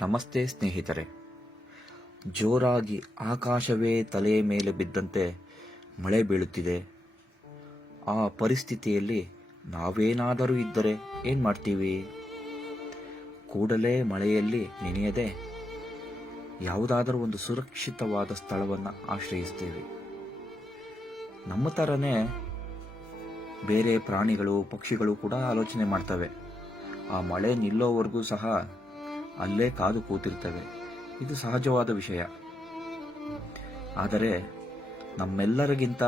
ನಮಸ್ತೆ ಸ್ನೇಹಿತರೆ. ಜೋರಾಗಿ ಆಕಾಶವೇ ತಲೆಯ ಮೇಲೆ ಬಿದ್ದಂತೆ ಮಳೆ ಬೀಳುತ್ತಿದೆ. ಆ ಪರಿಸ್ಥಿತಿಯಲ್ಲಿ ನಾವೇನಾದರೂ ಇದ್ದರೆ ಏನು ಮಾಡ್ತೀವಿ? ಕೂಡಲೇ ಮಳೆಯಲ್ಲಿ ನೆನೆಯದೆ ಯಾವುದಾದರೂ ಒಂದು ಸುರಕ್ಷಿತವಾದ ಸ್ಥಳವನ್ನು ಆಶ್ರಯಿಸ್ತೇವೆ ನಮ್ಮ ಥರನೇ ಬೇರೆ ಪ್ರಾಣಿಗಳು, ಪಕ್ಷಿಗಳು ಕೂಡ ಆಲೋಚನೆ ಮಾಡ್ತವೆ. ಆ ಮಳೆ ನಿಲ್ಲೋವರೆಗೂ ಸಹ ಅಲ್ಲೇ ಕಾದು ಕೂತಿರ್ತವೆ. ಇದು ಸಹಜವಾದ ವಿಷಯ. ಆದರೆ ನಮ್ಮೆಲ್ಲರಿಗಿಂತ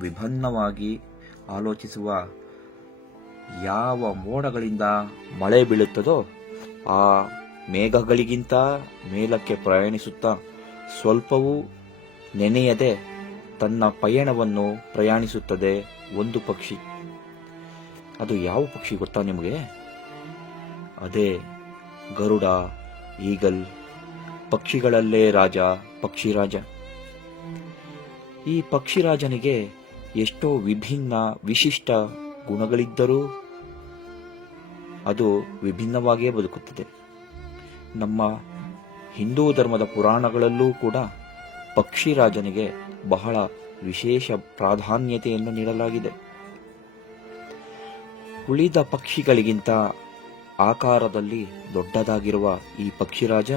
ವಿಭಿನ್ನವಾಗಿ ಆಲೋಚಿಸುವ ಯಾವ ಮೋಡಗಳಿಂದ ಮಳೆ ಬೀಳುತ್ತದೋ ಆ ಮೇಘಗಳಿಗಿಂತ ಮೇಲಕ್ಕೆ ಪ್ರಯಾಣಿಸುತ್ತಾ ಸ್ವಲ್ಪವೂ ನೆನೆಯದೆ ತನ್ನ ಪಯಣವನ್ನು ಪ್ರಯಾಣಿಸುತ್ತದೆ ಒಂದು ಪಕ್ಷಿ. ಅದು ಯಾವ ಪಕ್ಷಿ ಗೊತ್ತಾ ನಿಮಗೆ? ಅದೇ ಗರುಡ, ಈಗಲ್, ಪಕ್ಷಿಗಳಲ್ಲೇ ರಾಜ, ಪಕ್ಷಿರಾಜ. ಈ ಪಕ್ಷಿರಾಜನಿಗೆ ಎಷ್ಟೋ ವಿಭಿನ್ನ, ವಿಶಿಷ್ಟ ಗುಣಗಳಿದ್ದರೂ ಅದು ವಿಭಿನ್ನವಾಗಿಯೇ ಬದುಕುತ್ತದೆ. ನಮ್ಮ ಹಿಂದೂ ಧರ್ಮದ ಪುರಾಣಗಳಲ್ಲೂ ಕೂಡ ಪಕ್ಷಿರಾಜನಿಗೆ ಬಹಳ ವಿಶೇಷ ಪ್ರಾಧಾನ್ಯತೆಯನ್ನು ನೀಡಲಾಗಿದೆ. ಉಳಿದ ಪಕ್ಷಿಗಳಿಗಿಂತ ಆಕಾರದಲ್ಲಿ ದೊಡ್ಡದಾಗಿರುವ ಈ ಪಕ್ಷಿರಾಜ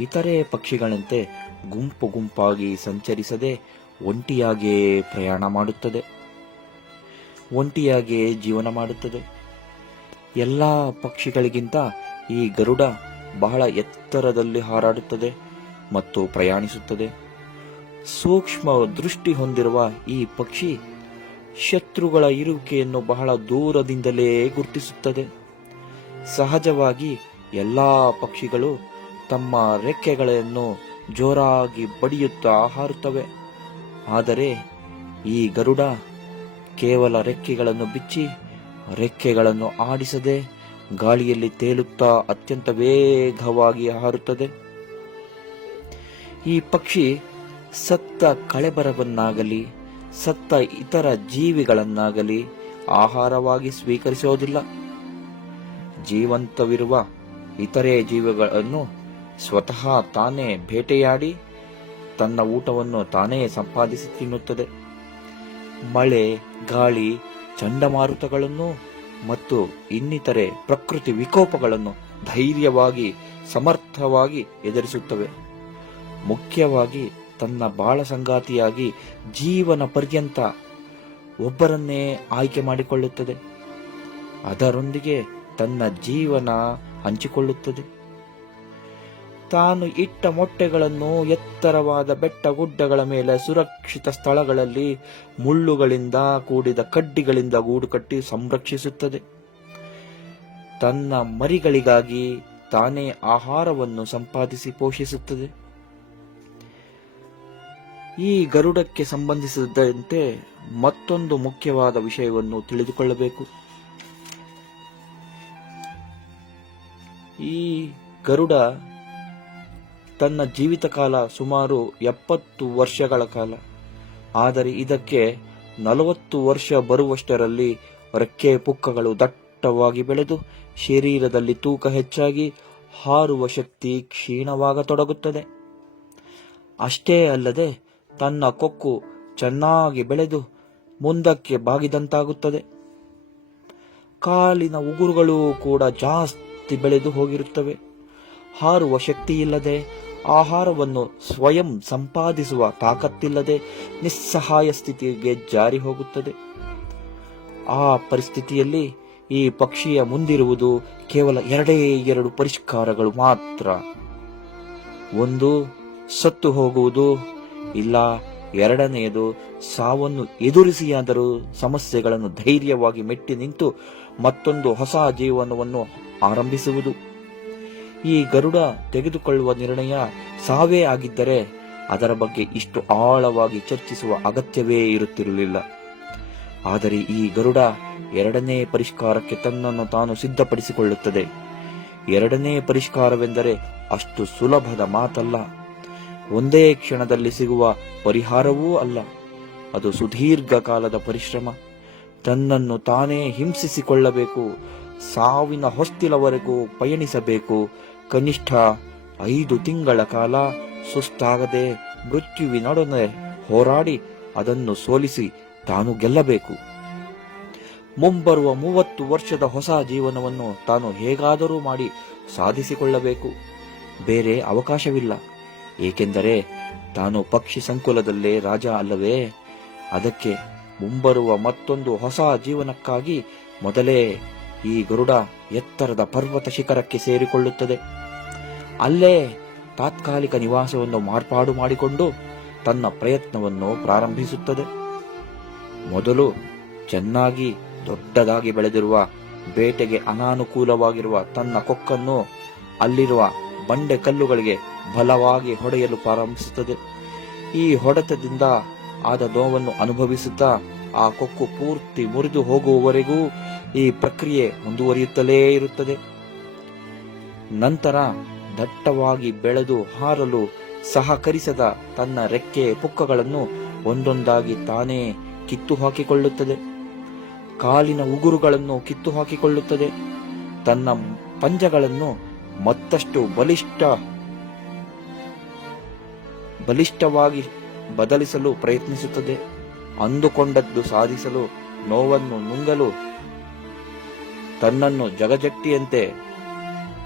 ಇತರೆ ಪಕ್ಷಿಗಳಂತೆ ಗುಂಪು ಗುಂಪಾಗಿ ಸಂಚರಿಸದೆ ಒಂಟಿಯಾಗಿಯೇ ಪ್ರಯಾಣ ಮಾಡುತ್ತದೆ. ಒಂಟಿಯಾಗಿಯೇ ಜೀವನ ಮಾಡುತ್ತದೆ. ಎಲ್ಲ ಪಕ್ಷಿಗಳಿಗಿಂತ ಈ ಗರುಡ ಬಹಳ ಎತ್ತರದಲ್ಲಿ ಹಾರಾಡುತ್ತದೆ ಮತ್ತು ಪ್ರಯಾಣಿಸುತ್ತದೆ. ಸೂಕ್ಷ್ಮ ದೃಷ್ಟಿ ಹೊಂದಿರುವ ಈ ಪಕ್ಷಿ ಶತ್ರುಗಳ ಇರುವಿಕೆಯನ್ನು ಬಹಳ ದೂರದಿಂದಲೇ ಗುರುತಿಸುತ್ತದೆ. ಸಹಜವಾಗಿ ಎಲ್ಲ ಪಕ್ಷಿಗಳು ತಮ್ಮ ರೆಕ್ಕೆಗಳನ್ನು ಜೋರಾಗಿ ಬಡಿಯುತ್ತಾ ಹಾರುತ್ತವೆ. ಆದರೆ ಈ ಗರುಡ ಕೇವಲ ರೆಕ್ಕೆಗಳನ್ನು ಬಿಚ್ಚಿ ರೆಕ್ಕೆಗಳನ್ನು ಆಡಿಸದೆ ಗಾಳಿಯಲ್ಲಿ ತೇಲುತ್ತಾ ಅತ್ಯಂತ ವೇಗವಾಗಿ ಹಾರುತ್ತದೆ. ಈ ಪಕ್ಷಿ ಸತ್ತ ಕಳೆಬರವನ್ನಾಗಲಿ, ಸತ್ತ ಇತರ ಜೀವಿಗಳನ್ನಾಗಲಿ ಆಹಾರವಾಗಿ ಸ್ವೀಕರಿಸೋದಿಲ್ಲ. ಜೀವಂತವಿರುವ ಇತರೆ ಜೀವಿಗಳನ್ನು ಸ್ವತಃ ತಾನೇ ಬೇಟೆಯಾಡಿ ತನ್ನ ಊಟವನ್ನು ತಾನೇ ಸಂಪಾದಿಸಿ ತಿನ್ನುತ್ತದೆ. ಮಳೆ, ಗಾಳಿ, ಚಂಡಮಾರುತಗಳನ್ನು ಮತ್ತು ಇನ್ನಿತರೆ ಪ್ರಕೃತಿ ವಿಕೋಪಗಳನ್ನು ಧೈರ್ಯವಾಗಿ, ಸಮರ್ಥವಾಗಿ ಎದುರಿಸುತ್ತವೆ. ಮುಖ್ಯವಾಗಿ ತನ್ನ ಬಾಳ ಸಂಗಾತಿಯಾಗಿ ಜೀವನ ಪರ್ಯಂತ ಒಬ್ಬರನ್ನೇ ಆಯ್ಕೆ ಮಾಡಿಕೊಳ್ಳುತ್ತದೆ. ಅದರೊಂದಿಗೆ ತನ್ನ ಜೀವನ ಹಂಚಿಕೊಳ್ಳುತ್ತದೆ. ತಾನು ಇಟ್ಟ ಮೊಟ್ಟೆಗಳನ್ನು ಎತ್ತರವಾದ ಬೆಟ್ಟ ಗುಡ್ಡಗಳ ಮೇಲೆ ಸುರಕ್ಷಿತ ಸ್ಥಳಗಳಲ್ಲಿ ಮುಳ್ಳುಗಳಿಂದ ಕೂಡಿದ ಕಡ್ಡಿಗಳಿಂದ ಗೂಡು ಕಟ್ಟಿ ಸಂರಕ್ಷಿಸುತ್ತದೆ. ತನ್ನ ಮರಿಗಳಿಗಾಗಿ ತಾನೇ ಆಹಾರವನ್ನು ಸಂಪಾದಿಸಿ ಪೋಷಿಸುತ್ತದೆ. ಈ ಗರುಡಕ್ಕೆ ಸಂಬಂಧಿಸಿದಂತೆ ಮತ್ತೊಂದು ಮುಖ್ಯವಾದ ವಿಷಯವನ್ನು ತಿಳಿದುಕೊಳ್ಳಬೇಕು. ಈ ಗರುಡ ತನ್ನ ಜೀವಿತ ಕಾಲ ಸುಮಾರು ಎಪ್ಪತ್ತು ವರ್ಷಗಳ ಕಾಲ. ಆದರೆ ಇದಕ್ಕೆ ನಲವತ್ತು ವರ್ಷ ಬರುವಷ್ಟರಲ್ಲಿ ರೆಕ್ಕೆ ಪುಕ್ಕಗಳು ದಟ್ಟವಾಗಿ ಬೆಳೆದು ಶರೀರದಲ್ಲಿ ತೂಕ ಹೆಚ್ಚಾಗಿ ಹಾರುವ ಶಕ್ತಿ ಕ್ಷೀಣವಾಗತೊಡಗುತ್ತದೆ. ಅಷ್ಟೇ ಅಲ್ಲದೆ ತನ್ನ ಕೊಕ್ಕು ಚೆನ್ನಾಗಿ ಬೆಳೆದು ಮುಂದಕ್ಕೆ ಬಾಗಿದಂತಾಗುತ್ತದೆ. ಕಾಲಿನ ಉಗುರುಗಳು ಕೂಡ ಜಾಸ್ತಿ ಬೆಳೆದು ಹೋಗಿರುತ್ತವೆ. ಹಾರುವ ಶಕ್ತಿಯಿಲ್ಲದೆ ಆಹಾರವನ್ನು ಸ್ವಯಂ ಸಂಪಾದಿಸುವ ತಾಕತ್ತಿಲ್ಲದೆ ನಿಸ್ಸಹಾಯ ಸ್ಥಿತಿಗೆ ಜಾರಿ ಹೋಗುತ್ತದೆ. ಆ ಪರಿಸ್ಥಿತಿಯಲ್ಲಿ ಈ ಪಕ್ಷಿಯ ಮುಂದಿರುವುದು ಕೇವಲ ಎರಡೇ ಎರಡು ಪರಿಷ್ಕಾರಗಳು ಮಾತ್ರ. ಒಂದು ಸತ್ತು ಹೋಗುವುದು, ಇಲ್ಲ ಎರಡನೆಯದು, ಸಾವನ್ನು ಎದುರಿಸಿಯಾದರೂ ಸಮಸ್ಯೆಗಳನ್ನು ಧೈರ್ಯವಾಗಿ ಮೆಟ್ಟಿ ನಿಂತು ಮತ್ತೊಂದು ಹೊಸ ಜೀವನವನ್ನು ಆರಂಭಿಸುವುದು. ಈ ಗರುಡ ತೆಗೆದುಕೊಳ್ಳುವ ನಿರ್ಣಯ ಸಾವೇ ಆಗಿದ್ದರೆ ಅದರ ಬಗ್ಗೆ ಇಷ್ಟು ಆಳವಾಗಿ ಚರ್ಚಿಸುವ ಅಗತ್ಯವೇ ಇರುತ್ತಿರಲಿಲ್ಲ. ಆದರೆ ಈ ಗರುಡ ಎರಡನೇ ಪರಿಷ್ಕಾರಕ್ಕೆ ತನ್ನನ್ನು ತಾನು ಸಿದ್ಧಪಡಿಸಿಕೊಳ್ಳುತ್ತದೆ. ಎರಡನೇ ಪರಿಷ್ಕಾರವೆಂದರೆ ಅಷ್ಟು ಸುಲಭದ ಮಾತಲ್ಲ. ಒಂದೇ ಕ್ಷಣದಲ್ಲಿ ಸಿಗುವ ಪರಿಹಾರವೂ ಅಲ್ಲ. ಅದು ಸುದೀರ್ಘ ಕಾಲದ ಪರಿಶ್ರಮ. ತನ್ನನ್ನು ತಾನೇ ಹಿಂಸಿಸಿಕೊಳ್ಳಬೇಕು, ಸಾವಿನ ಹೊಸ್ತಿಲವರೆಗೂ ಪಯಣಿಸಬೇಕು. ಕನಿಷ್ಠ ಐದು ತಿಂಗಳ ಕಾಲ ಸುಸ್ತಾಗದೆ ಮೃತ್ಯುವಿನೊಡನೆ ಹೋರಾಡಿ ಅದನ್ನು ಸೋಲಿಸಿ ತಾನು ಗೆಲ್ಲಬೇಕು. ಮುಂಬರುವ ಮೂವತ್ತು ವರ್ಷದ ಹೊಸ ಜೀವನವನ್ನು ತಾನು ಹೇಗಾದರೂ ಮಾಡಿ ಸಾಧಿಸಿಕೊಳ್ಳಬೇಕು. ಬೇರೆ ಅವಕಾಶವಿಲ್ಲ. ಏಕೆಂದರೆ ತಾನು ಪಕ್ಷಿ ಸಂಕುಲದಲ್ಲೇ ರಾಜ ಅಲ್ಲವೇ? ಅದಕ್ಕೆ ಮುಂಬರುವ ಮತ್ತೊಂದು ಹೊಸ ಜೀವನಕ್ಕಾಗಿ ಮೊದಲೇ ಈ ಗರುಡ ಎತ್ತರದ ಪರ್ವತ ಶಿಖರಕ್ಕೆ ಸೇರಿಕೊಳ್ಳುತ್ತದೆ. ಅಲ್ಲೇ ತಾತ್ಕಾಲಿಕ ನಿವಾಸವನ್ನು ಮಾರ್ಪಾಡು ಮಾಡಿಕೊಂಡು ತನ್ನ ಪ್ರಯತ್ನವನ್ನು ಪ್ರಾರಂಭಿಸುತ್ತದೆ. ಮೊದಲು ಚೆನ್ನಾಗಿ ದೊಡ್ಡದಾಗಿ ಬೆಳೆದಿರುವ ಬೇಟೆಗೆ ಅನಾನುಕೂಲವಾಗಿರುವ ತನ್ನ ಕೊಕ್ಕನ್ನು ಅಲ್ಲಿರುವ ಬಂಡೆ ಕಲ್ಲುಗಳಿಗೆ ಬಲವಾಗಿ ಹೊಡೆಯಲು ಪ್ರಾರಂಭಿಸುತ್ತದೆ. ಈ ಹೊಡೆತದಿಂದ ಆದ ನೋವನ್ನು ಅನುಭವಿಸುತ್ತಾ ಆ ಕೊಕ್ಕು ಪೂರ್ತಿ ಮುರಿದು ಹೋಗುವವರೆಗೂ ಈ ಪ್ರಕ್ರಿಯೆ ಮುಂದುವರಿಯುತ್ತಲೇ ಇರುತ್ತದೆ. ನಂತರ ದಟ್ಟವಾಗಿ ಬೆಳೆದು ಹಾರಲು ಸಹಕರಿಸದ ತನ್ನ ರೆಕ್ಕೆ ಪುಕ್ಕಗಳನ್ನು ಒಂದೊಂದಾಗಿ ತಾನೇ ಕಿತ್ತು ಹಾಕಿಕೊಳ್ಳುತ್ತದೆ ಕಾಲಿನ ಉಗುರುಗಳನ್ನು ಕಿತ್ತು ಹಾಕಿಕೊಳ್ಳುತ್ತದೆ ತನ್ನ ಪಂಜಗಳನ್ನು ಮತ್ತಷ್ಟು ಬಲಿಷ್ಠ ಬಲಿಷ್ಠವಾಗಿ ಬದಲಿಸಲು ಪ್ರಯತ್ನಿಸುತ್ತದೆ. ಅಂದುಕೊಂಡದ್ದು ಸಾಧಿಸಲು, ನೋವನ್ನು ನುಂಗಲು, ತನ್ನನ್ನು ಜಗಜಟ್ಟಿಯಂತೆ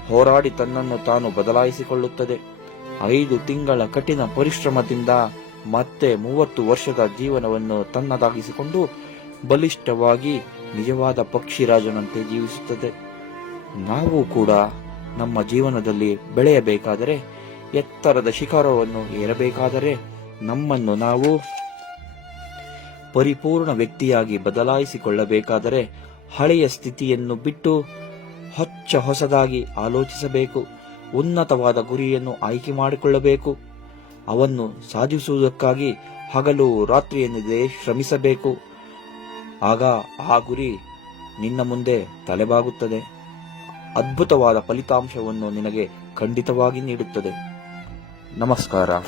ಹೋರಾಡಿ ತನ್ನನ್ನು ತಾನು ಬದಲಾಯಿಸಿಕೊಳ್ಳುತ್ತದೆ. ಐದು ತಿಂಗಳ ಕಠಿಣ ಪರಿಶ್ರಮದಿಂದ ಮತ್ತೆ ಮೂವತ್ತು ವರ್ಷದ ಜೀವನವನ್ನು ತನ್ನದಾಗಿಸಿಕೊಂಡು ಬಲಿಷ್ಠವಾಗಿ ನಿಜವಾದ ಪಕ್ಷಿರಾಜನಂತೆ ಜೀವಿಸುತ್ತದೆ. ನಾವು ಕೂಡ ನಮ್ಮ ಜೀವನದಲ್ಲಿ ಬೆಳೆಯಬೇಕಾದರೆ ಎತ್ತರದ ಶಿಖರವನ್ನು ಏರಬೇಕಾದರೆ ನಮ್ಮನ್ನು ನಾವು ಪರಿಪೂರ್ಣ ವ್ಯಕ್ತಿಯಾಗಿ ಬದಲಾಯಿಸಿಕೊಳ್ಳಬೇಕಾದರೆ ಹಳೆಯ ಸ್ಥಿತಿಯನ್ನು ಬಿಟ್ಟು ಹೊಚ್ಚ ಹೊಸದಾಗಿ ಆಲೋಚಿಸಬೇಕು, ಉನ್ನತವಾದ ಗುರಿಯನ್ನು ಆಯ್ಕೆ ಮಾಡಿಕೊಳ್ಳಬೇಕು, ಅವನ್ನು ಸಾಧಿಸುವುದಕ್ಕಾಗಿ ಹಗಲು ರಾತ್ರಿ ಎನ್ನದೇ ಶ್ರಮಿಸಬೇಕು. ಆಗ ಆ ಗುರಿ ನಿನ್ನ ಮುಂದೆ ತಲೆಬಾಗುತ್ತದೆ. ಅದ್ಭುತವಾದ ಫಲಿತಾಂಶವನ್ನು ನಿನಗೆ ಖಂಡಿತವಾಗಿ ನೀಡುತ್ತದೆ. Namaskara.